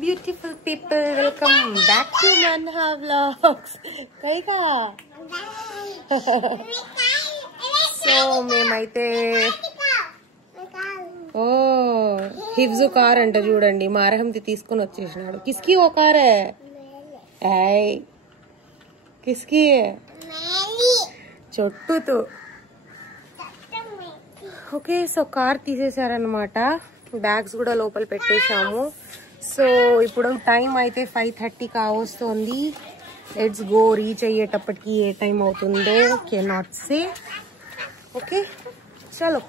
beautiful people, welcome back to Manha Vlogs. Kaika so మేమైతే ఓ హిఫ్జు car అంట చూడండి, మారహంతి తీసుకొని వచ్చేసినాడు. కిస్కి ఓ కార్ హై కిస్కి చొట్టుతూ ఓకే. సో కార్ తీసేసారనమాట, బ్యాగ్స్ కూడా లోపల పెట్టేశాము. సో ఇప్పుడు టైం అయితే 5:30 కావస్తుంది. Let's go. రీచ్ అయ్యేటప్పటికి ఏ టైం అవుతుందో కెనాట్ సే. ఓకే చలో.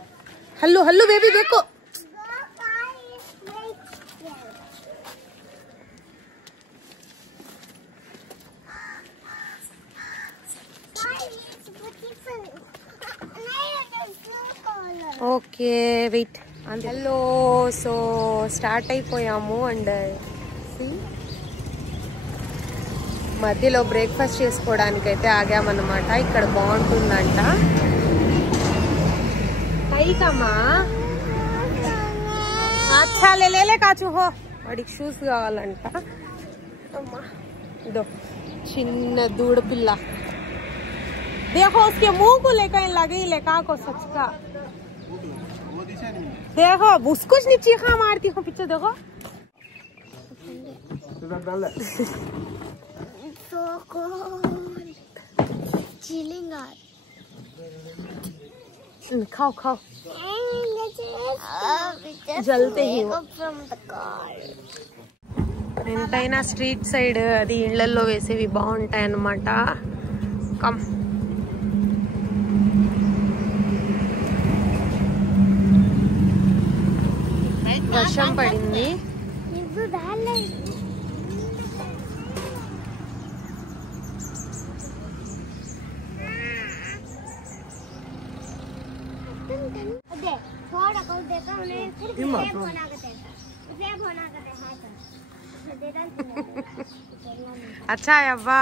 హల్లు హల్లు బేబీ దేకో. Okay wait. Hello, so start అయిపోయాము. అండ్ మధ్యలో బ్రేక్ఫాస్ట్ చేసుకోవడానికి అయితే ఆగామన్నమాట. ఇక్కడ బాగుంటుందంట. కైకమ్మా అచ్చా లేలే కాచు హో, వాడికి షూస్ కావాలంట. అమ్మా ఇదో చిన్న దూడ పిల్ల. देखो उसके मुंह को लेकर लगे लेका को सच का देखो, उसको नहीं चीखा मारती हूँ पीछे देखो. खाओ खाओ जलते ही ఎంతైనా స్ట్రీట్ సైడ్ అది ఇళ్లలో వేసేవి బాగుంటాయి అన్నమాట. కమ్ వర్షం పడింది. अच्छा है अब्बा,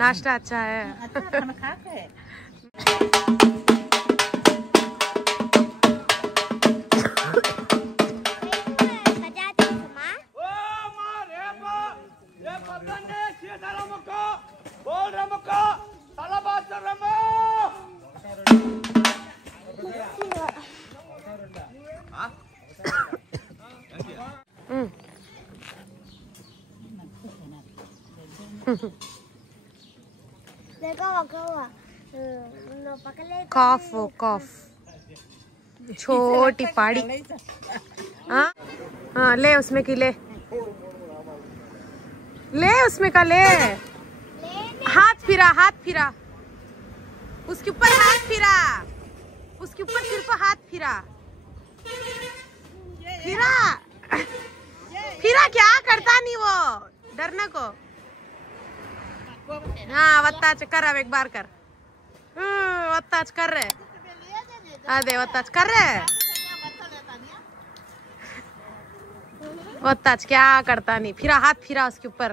नाश्ता अच्छा है. कॉफ कॉफ छोटी पाड़ी. हाँ ले उसमें की ले ले उसमें का ले. हाथ फिरा उसके ऊपर हाथ फिरा, उसके ऊपर सिर्फ हाथ फिरा क्या करता नहीं वो, डरने को. हाँ वत्ताच कर, अब एक बार कर. वत्ताच कर रहे, अरे वत्ताच कर रहे. वत्ताच क्या करता नहीं, फिरा हाथ फिरा उसके ऊपर.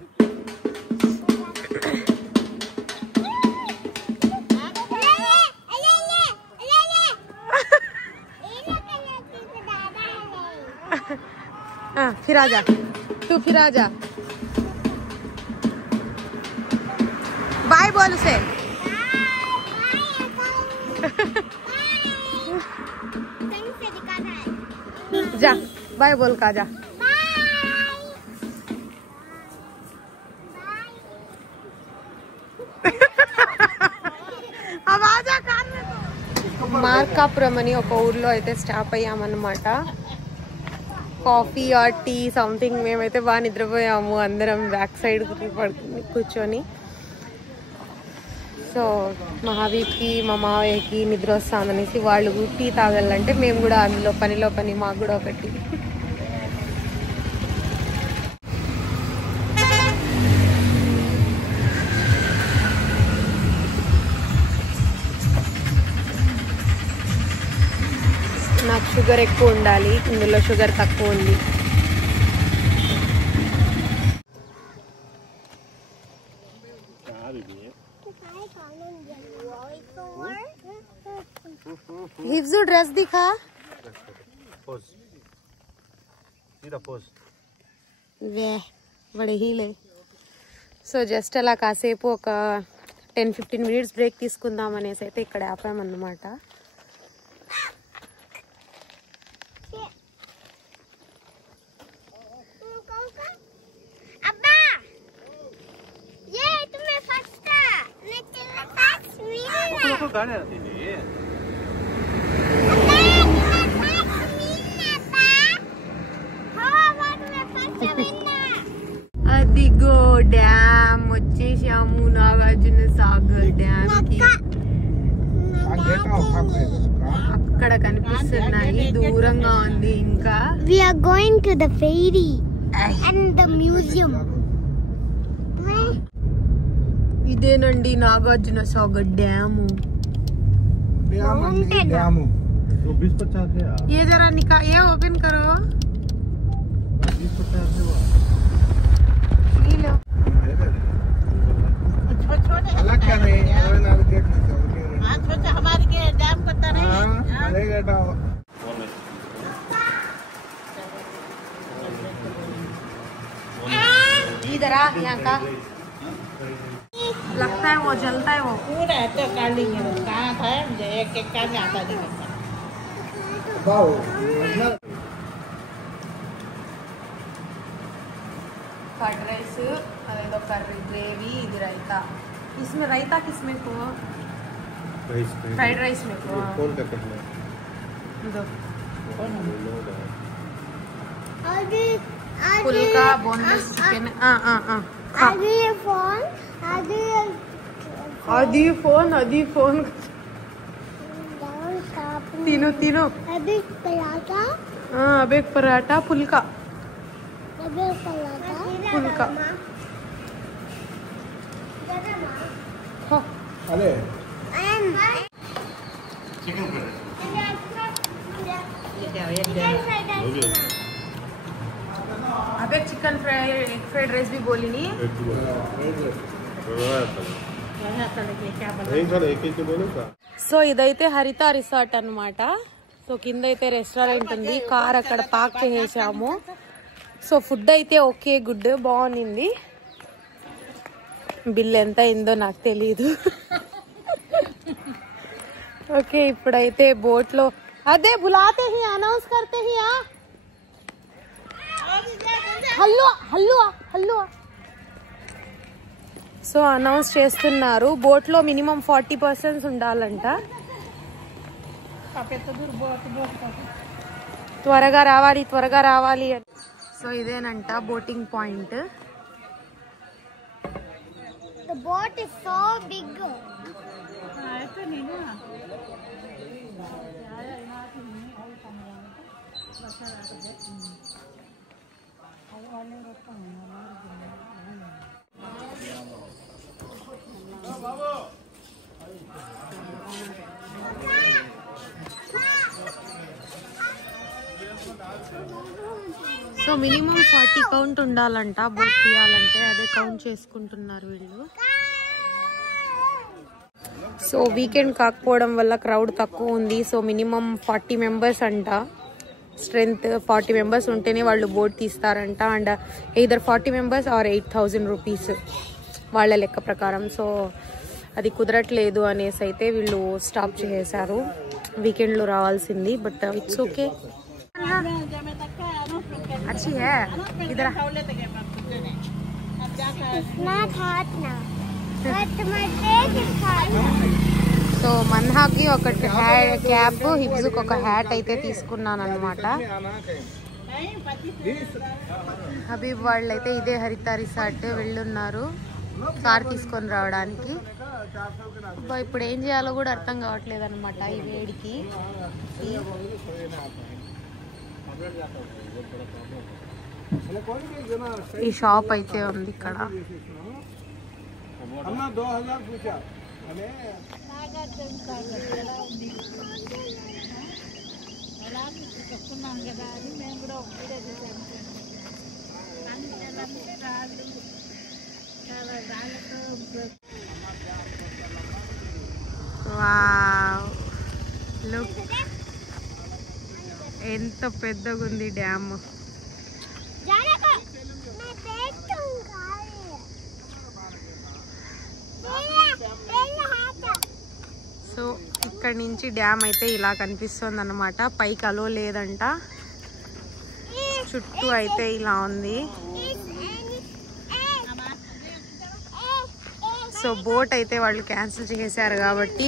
फिर आजा तू, फिर आजा. बाय बोल उसे. जा बाय बोल का जा. अब आजा कान में. మార్కాపురం అని ఒక ఊర్లో అయితే స్టాప్ అయ్యామన్నమాట. Coffee or tea something. మేమైతే బాగా నిద్రపోయాము అందరం బ్యాక్ సైడ్ కూర్చొని. సో మహావీర్కి మా మావయ్యకి నిద్ర వస్తుందనేసి వాళ్ళు టీ తాగాలంటే మేము కూడా అందులో పనిలో పని మాకు కూడా ఒకటి. నాకు షుగర్ ఎక్కువ ఉండాలి, ఇందులో షుగర్ తక్కువ ఉంది. हिफ्जू ड्रेस दिखा. వే వడహీలే. సో జస్ట్ అలా కాసేపు ఒక 10-15 మినిట్స్ బ్రేక్ తీసుకుందాం అనేసి అయితే ఇక్కడ ఆపామన్నమాట. అదిగో డ్యామ్ వచ్చేసాము, నాగార్జున సాగర్ డ్యామ్ కి. అక్కడ కనిపిస్తున్నాయి, దూరంగా ఉంది. ఇంకా we are going to the ferry and the museum. ఇదేనండి నాగార్జున సాగర్ డ్యాము. ये जरा निकाल, ये ओपन करो. अलग क्या नहीं हमारे के डैम पता नहीं इधर आ, यहाँ का लगता है वो जलता है वो पूरा तो काली कहाँ था मुझे एक एक का आता दिखता. कर्ड राइस, अदेदो कर्री ग्रेवी, ఇది రైతా. इसमें रायता किसमें को? फ्राइड राइस में को. दो पुल्का बोनलेस चिकन. आदि फोन तीनों अब एक पराठा पुल्का अरे अब एक चिकन फ्राइड राइस भी बोली नहीं. సో ఇదైతే హరిత రిసార్ట్ అన్నమాట. సో కింద అయితే రెస్టారెంట్ ఉంది, కార్ అక్కడ పార్క్ చేసేసాము. సో ఫుడ్ అయితే ఓకే, గుడ్, బాగుంది. బిల్ ఎంత అయిందో నాకు తెలీదు. ఓకే, ఇప్పుడైతే బోట్ లో అదే బులాతే హీ అనౌన్స్ కర్తే హీ హల్లువా. సో అనౌన్స్ చేస్తున్నారు, బోట్ లో మినిమం 40 persons ఉండాలంట. త్వరగా రావాలి అని. సో ఇదేనంట boating point. The boat is so big. So minimum 40 count ఉండాలంట బోట్ తీయాలంటే, అదే కౌంట్ చేసుకుంటున్నారు వీళ్ళు. సో వీకెండ్ కాకపోవడం వల్ల క్రౌడ్ తక్కువ ఉంది. సో మినిమం 40 members అంట స్ట్రెంత్. 40 members ఉంటేనే వాళ్ళు బోట్ తీస్తారంట. And either 40 members or 8,000 rupees వాళ్ళ లెక్క ప్రకారం. సో అది కుదరట్లేదు అనేసి అయితే వీళ్ళు స్టాప్ చేసేసారు. వీకెండ్లో రావాల్సింది, బట్ ఇట్స్ ఓకే. अच्छी है इधर. Not hot now. But my face is hot. So మన్హాకి ఒకటి క్యాప్, హిబ్జుకి ఒక హ్యాట్ అయితే తీసుకున్నాను అనమాట. హబీబ్ వాళ్ళు అయితే ఇదే హరిత రిసార్ట్ వెళ్ళున్నారు కార్ తీసుకొని రావడానికి. ఇప్పుడు ఏం చేయాలో కూడా అర్థం కావట్లేదు అనమాట ఈ వేడికి. ఈ షాప్ అయితే ఉంది ఇక్కడ. వావ్, లుక్ ఎంత పెద్దగా ఉంది డ్యామ్. ఇక్కడ నుంచి డ్యామ్ అయితే ఇలా కనిపిస్తుంది అన్నమాట. పైకి అలో లేదంట, చుట్టూ అయితే ఇలా ఉంది. సో బోట్ అయితే వాళ్ళు క్యాన్సిల్ చేశారు కాబట్టి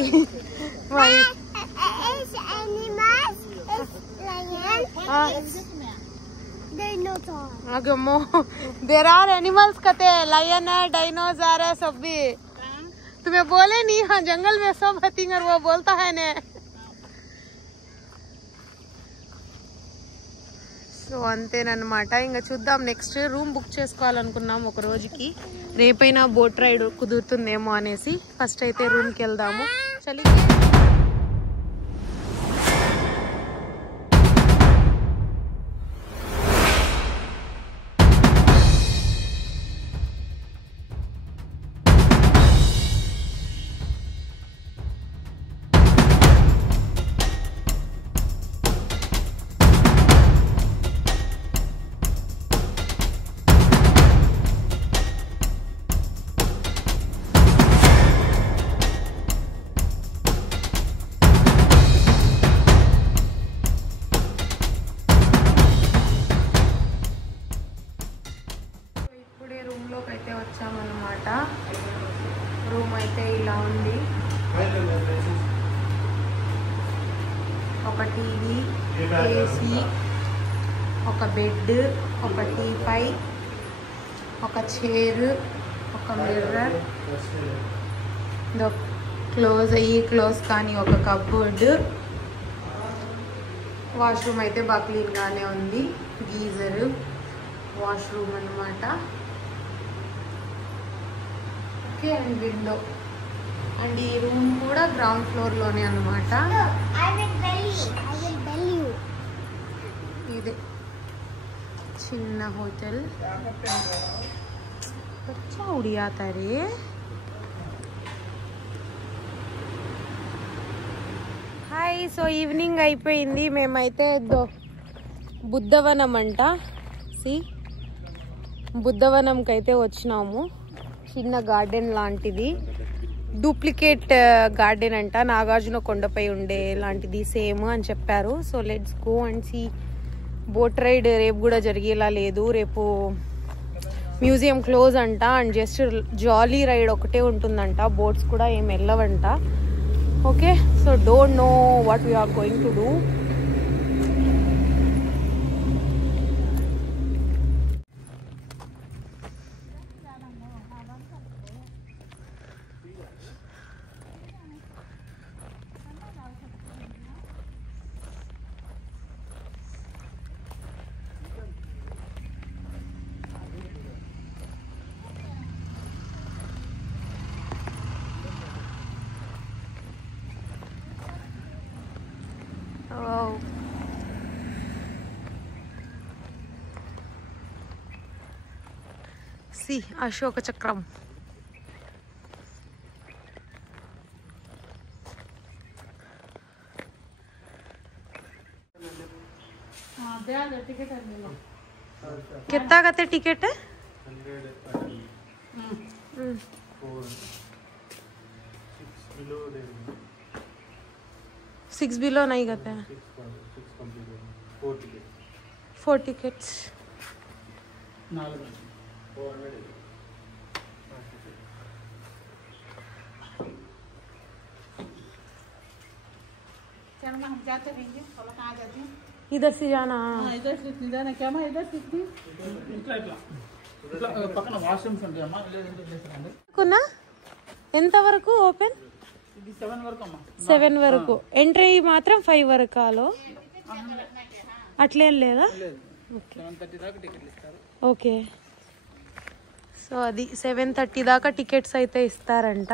देर आर एनिमल्स कहते हैं, लायन है, डायनासोर है, सब भी. तुम्हें बोले नहीं हाँ जंगल में सब हथिंगर वो बोलता है ने. సో అంతేనమాట. ఇంకా చూద్దాం, నెక్స్ట్ రూమ్ బుక్ చేసుకోవాలనుకున్నాం ఒక రోజుకి. రేపైనా బోట్ రైడ్ కుదురుతుందేమో అనేసి ఫస్ట్ అయితే రూమ్కి వెళ్దాము. చలి వచ్చామన్నమాట. రూమ్ అయితే ఇలా ఉంది. ఒక టీవీ, ఏసీ, ఒక బెడ్, ఒక టీపై, ఒక చైర్, ఒక మిర్రర్, క్లోజ్ కానీ ఒక కప్బోర్డ్. వాష్రూమ్ అయితే బాగా క్లీన్గానే ఉంది. గీజర్, వాష్రూమ్ అన్నమాట. Okay, and window. అండ్ ఈ రూమ్ కూడా గ్రౌండ్ ఫ్లోర్లోనే అన్నమాట. ఇది చిన్న హోటల్. బచ్చా ఉడియాతారే. హాయ్, సో ఈవినింగ్ అయిపోయింది. మేమైతే బుద్ధవనం అంట, బుద్ధవనంకి అయితే వచ్చినాము. చిన్న గార్డెన్ లాంటిది, డూప్లికేట్ గార్డెన్ అంట, నాగార్జున కొండపై ఉండే లాంటిది సేమ్ అని చెప్పారు. So let's go and see. Boat ride రేపు కూడా జరిగేలా లేదు, రేపు మ్యూజియం క్లోజ్ అంట. అండ్ జస్ట్ జాలీ రైడ్ ఒకటే ఉంటుందంట, బోట్స్ కూడా ఏం వెళ్ళవంట. Okay, so don't know what we are going to do. Ashoka చక్రం. कितना कहते टिकट है? 6 बिलो नहीं कहते हैं. 4 टिकट्स. हम जाते रहेंगे, कहाँ जाते हैं? इधर से जाना. इधर से जाना क्या? मैं इधर से పక్కన వాష్రూమ్స్ ఉంటాయమ్మా. కున్నా ఎంత వరకు ఓపెన్? 7 వరకు అమ్మా. 7 వరకు. ఎంట్రీ మాత్రం 5 వరకు కాలో అట్లేం లేదా? 7:30 దాకా టికెట్లు ఇస్తారు. ఓకే, సో అది 7:30 దాకా టికెట్స్ అయితే ఇస్తారంట.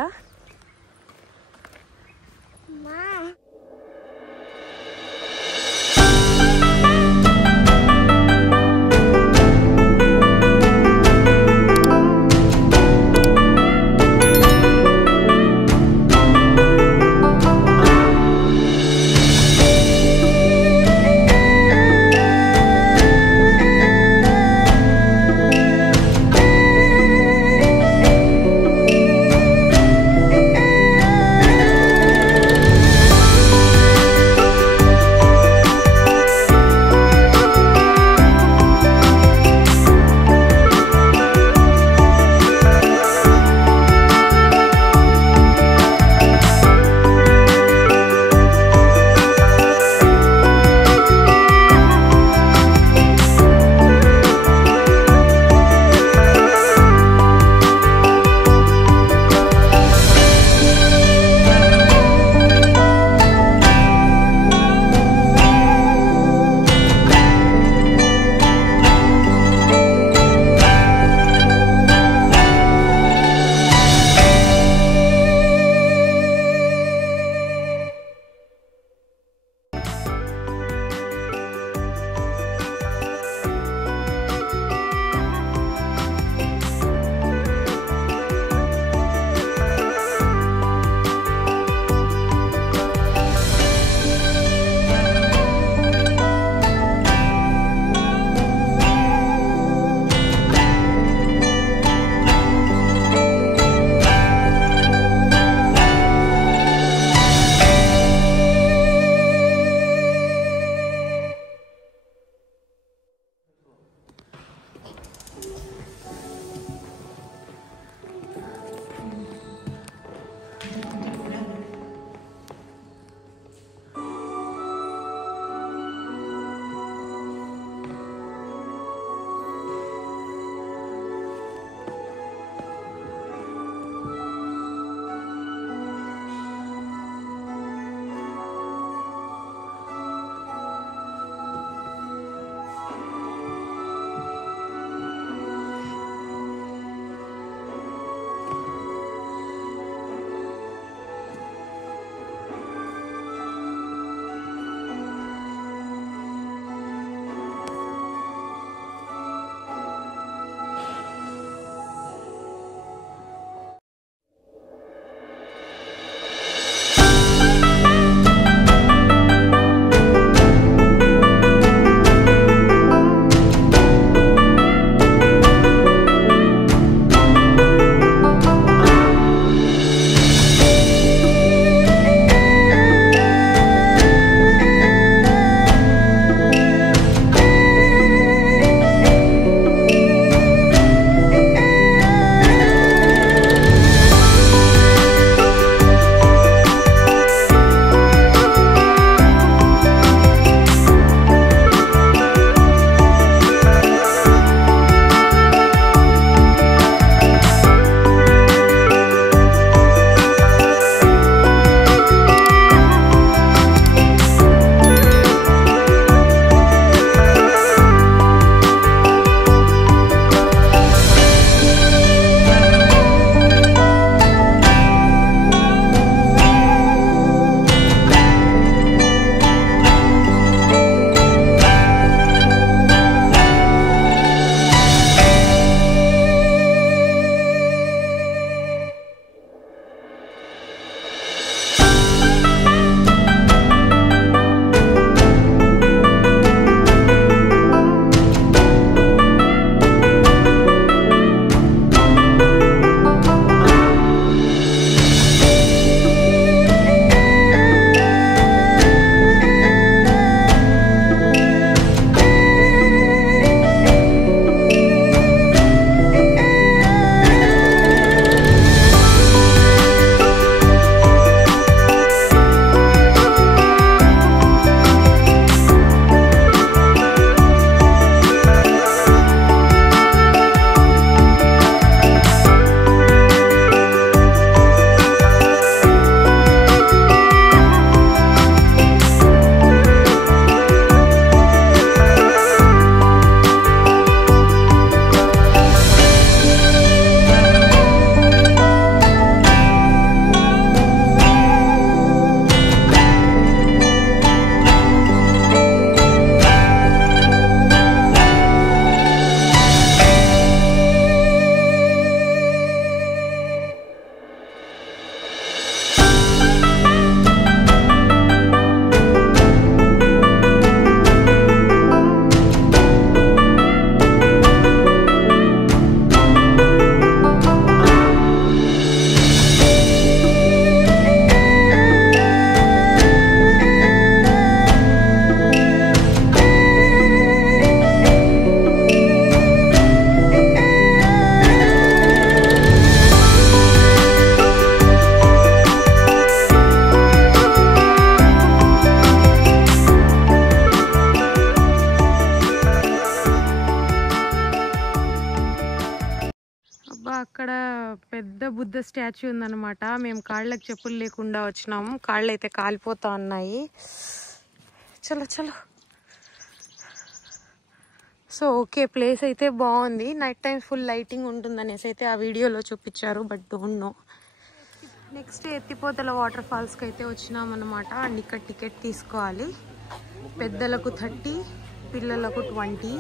అక్కడ పెద్ద బుద్ధ స్టాచ్యూ ఉందన్నమాట. మేము కాళ్ళకి చెప్పులు లేకుండా వచ్చినాము. కాళ్ళు అయితే కాలిపోతా ఉన్నాయి. చలో చలో. సో ఓకే, ప్లేస్ అయితే బాగుంది. నైట్ టైం ఫుల్ లైటింగ్ ఉంటుందనేసి అయితే ఆ వీడియోలో చూపించారు, బట్ డోంట్ నో. నెక్స్ట్ ఎత్తిపోతల వాటర్ ఫాల్స్కి అయితే వచ్చినామన్నమాట. అండ్ ఇక్కడ టికెట్ తీసుకోవాలి. పెద్దలకు 30, పిల్లలకు 20.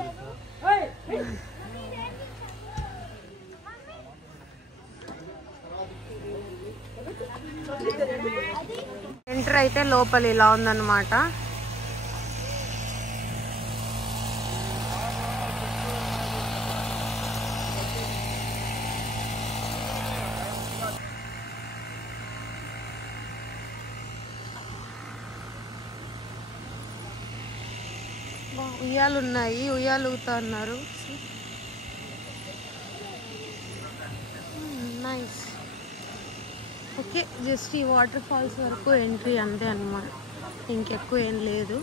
ఎంటర్ అయితే లోపల ఇలా ఉందన్నమాట. ఉయ్యాలు ఉన్నాయి, ఉయ్యాలు ఊగుతా ఉన్నారు. నైస్. ఓకే, జస్ట్ ఈ వాటర్ ఫాల్స్ వరకు ఎంట్రీ అంతే అన్నమాట, ఇంకెక్కువ ఏం లేదు.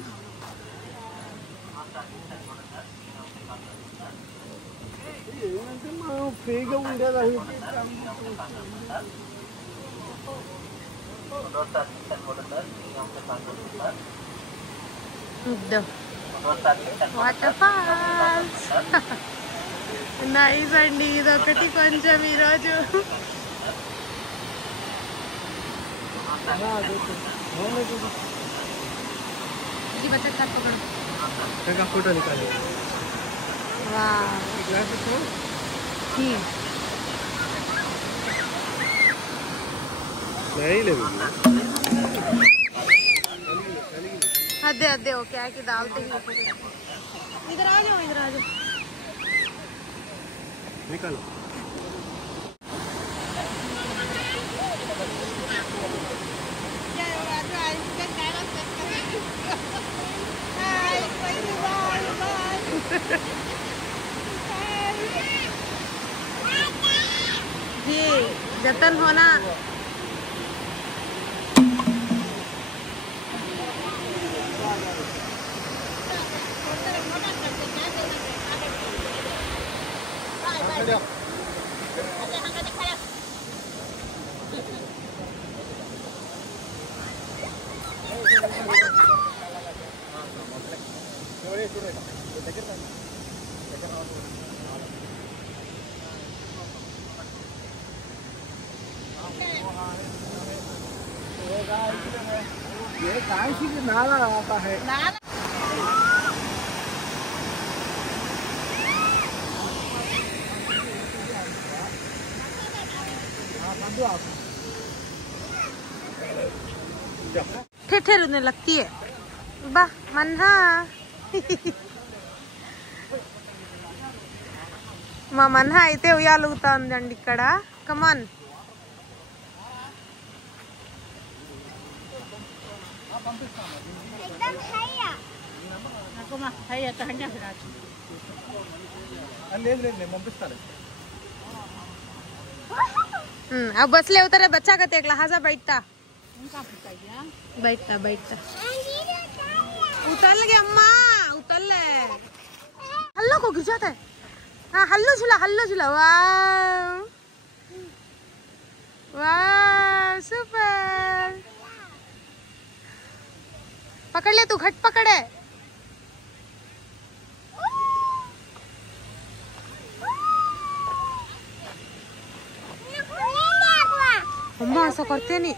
వాటర్ ఫాల్స్ నైస్ అండి. ఇదొకటి కొంచెం ఈరోజు फोटो निकाले। अदे अदे ओके आके डालते हैं। इधर आ जाओ, इधर आ जाओ, निकालो। जी जतन होना। ये काशी के नाला आता है। ठेठेर उन्हें लगती है बा मन्हा మా మన్హా అయితే ఉయ్యాలుగుతాందండి ఇక్కడ. కమాన్ अब बसले उतरे बच्चा का तेक लहाजा बैठता बैठता बैठता उतल गए अम्मा उतल ले। हल्लो को गिर जाता है। हाँ हल्लो झूला वाह वाह सुपर। पकड़ ले तू, घट पकड़े। अम्मा ऐसा करते नहीं।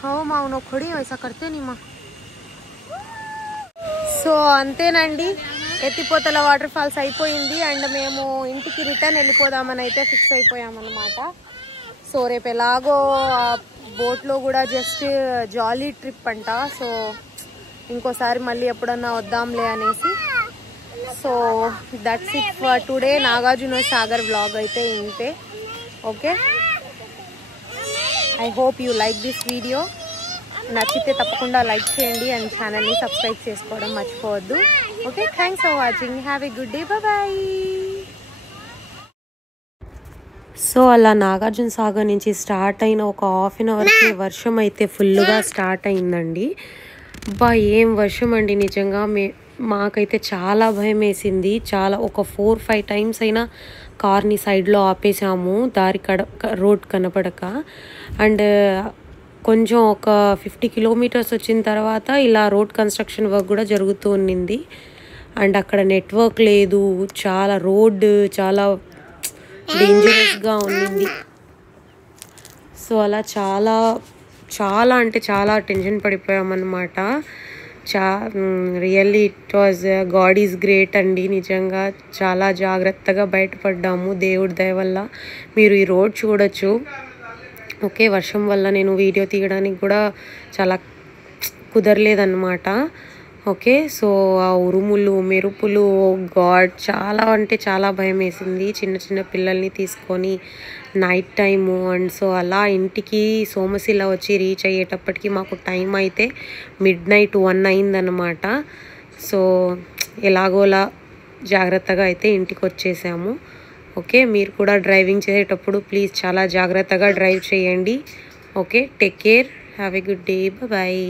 हाँ माँ उन्होंने खड़ी ऐसा करते नहीं माँ। సో అంతేనండి, ఎత్తిపోతల వాటర్ ఫాల్స్ అయిపోయింది అండ్ మేము ఇంటికి రిటర్న్ వెళ్ళిపోదామని అయితే ఫిక్స్ అయిపోయామన్నమాట. సో రేపు ఎలాగో బోట్లో కూడా జస్ట్ జాలీ ట్రిప్ అంట. సో ఇంకోసారి మళ్ళీ ఎప్పుడన్నా వద్దాంలే అనేసి. So that's it for today. Nagarjuna Sagar vlog అయితే ఇంతే. Okay, I hope you like this video. నచ్చితే తప్పకుండా లైక్ చేయండి అండ్ ఛానల్ని సబ్స్క్రైబ్ చేసుకోవడం మర్చిపోవద్దు. Okay, thanks for watching. Have a good day, bye. So అలా నాగార్జున సాగర్ నుంచి స్టార్ట్ అయిన ఒక హాఫ్ అన్ అవర్కి వర్షం అయితే ఫుల్గా స్టార్ట్ అయిందండి. బా ఏం వర్షం అండి, నిజంగా మాకైతే చాలా భయం వేసింది. చాలా ఒక 4-5 టైమ్స్ అయినా కార్ని సైడ్లో ఆపేసాము దారి రోడ్ కనపడక. అండ్ కొంచెం ఒక 50 కిలోమీటర్స్ వచ్చిన తర్వాత ఇలా రోడ్ కన్స్ట్రక్షన్ వర్క్ కూడా జరుగుతూ ఉన్నింది. అండ్ అక్కడ నెట్వర్క్ లేదు, చాలా రోడ్ చాలా డేంజరస్గా ఉన్నింది. సో అలా చాలా చాలా అంటే చాలా టెన్షన్ పడిపోయామన్నమాట. Really it was god is great అండి. నిజంగా చాలా జాగ్రత్తగా బయటపడ్డాము దేవుడి దయ వల్ల. మీరు ఈ రోడ్ చూడొచ్చు. ఓకే, వర్షం వల్ల నేను వీడియో తీయడానికి కూడా చాలా కుదరలేదన్నమాట. ఓకే, సో ఆ ఉరుములు మెరుపులు గాడ్ చాలా అంటే చాలా భయం వేసింది చిన్న చిన్న పిల్లల్ని తీసుకొని నైట్ టైము. అండ్ సో అలా ఇంటికి సోమశిల వచ్చి రీచ్ అయ్యేటప్పటికి మాకు టైం అయితే midnight 1 అయిందన్నమాట. సో ఎలాగోలా జాగ్రత్తగా అయితే ఇంటికి వచ్చేసాము. ఓకే, మీరు కూడా డ్రైవింగ్ చేసేటప్పుడు ప్లీజ్ చాలా జాగ్రత్తగా డ్రైవ్ చేయండి. Okay, take care, have a good day, bye.